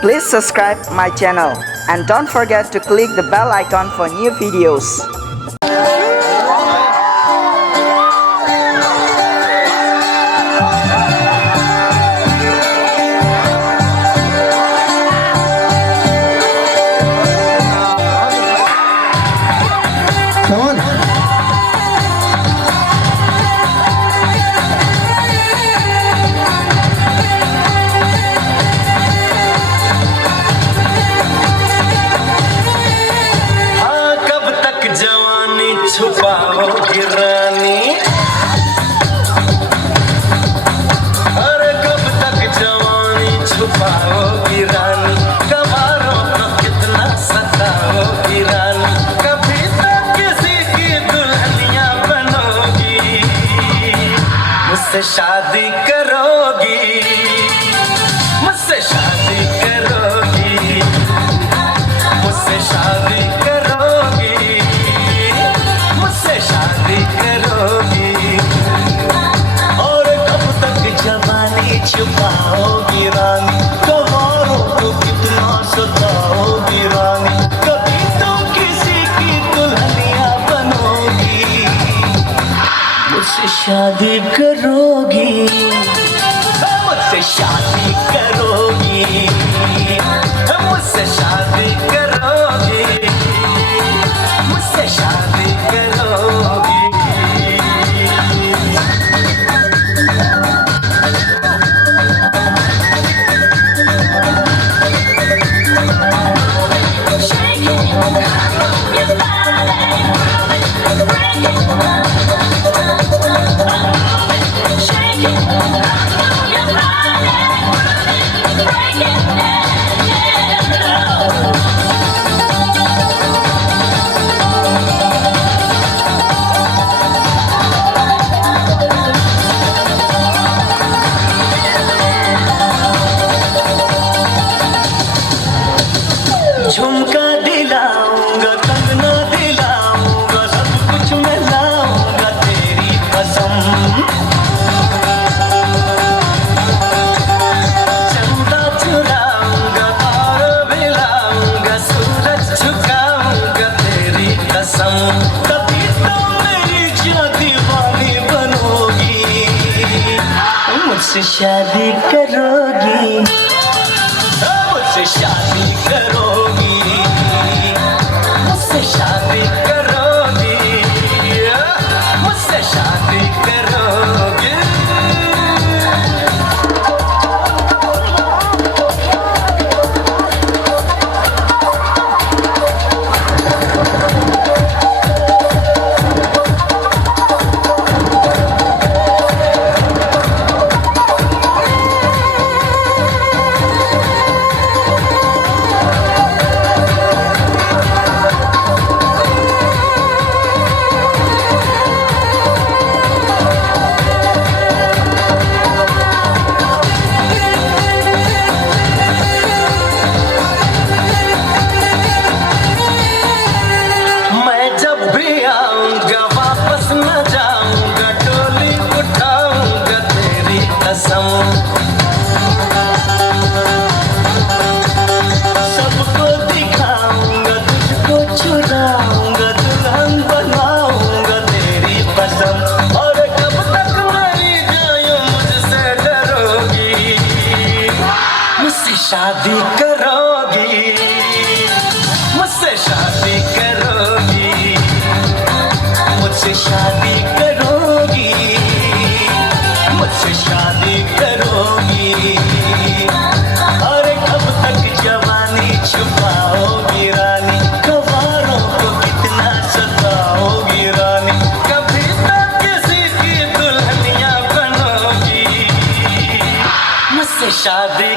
Please subscribe my channel and don't forget to click the bell icon for new videos. छुपाओगी रानी, अरे कब तक जवानी छुपाओगी रानी, कबारों को कितना सताओगी रानी, कभी तक किसी की दुल्हनिया बनोगी, मुझसे शादी करोगी, मुझसे शादी करोगी, मुझसे शादी करोगी, शादी करोगी। और कब तक जवानी छुपाओगी रानी, कबारों को कितना सताओगी रानी, कभी तो किसी की दुल्हनिया बनोगी, मुझसे शादी करोगी, मुझसे शादी करोगी, मुझसे शादी करोगी, मुझसे शादी करोगी। झुमका दिलाऊंगा, कंगना दिलाऊंगा, सब कुछ मैं लाऊंगा तेरी कसम, चंदा चुराऊंगा, तारा मिलाऊंगा, सूरज झुकाऊंगा तेरी कसम, तभी तो मेरी शादी वाली बनोगी, मुझसे शादी करोगी, मुझसे शादी करोगी, मुझसे शादी करोगी, मुझसे शादी करोगी। सबको दिखाऊंगा, तुझको चुराऊंगा, दुल्हन बनाऊंगा तेरी पसंद, और कब तक मरी जाऊं मुझसे डरोगी, मुझसे शादी करोगी, मुझसे शादी करोगी, मुझसे शादी करोगी, मुझसे शादी करोगी। अरे कब तक जवानी छुपाओगी रानी, कबारों को कितना सताओगी रानी, कभी तक किसी की दुल्हनिया बनोगी, मुझसे शादी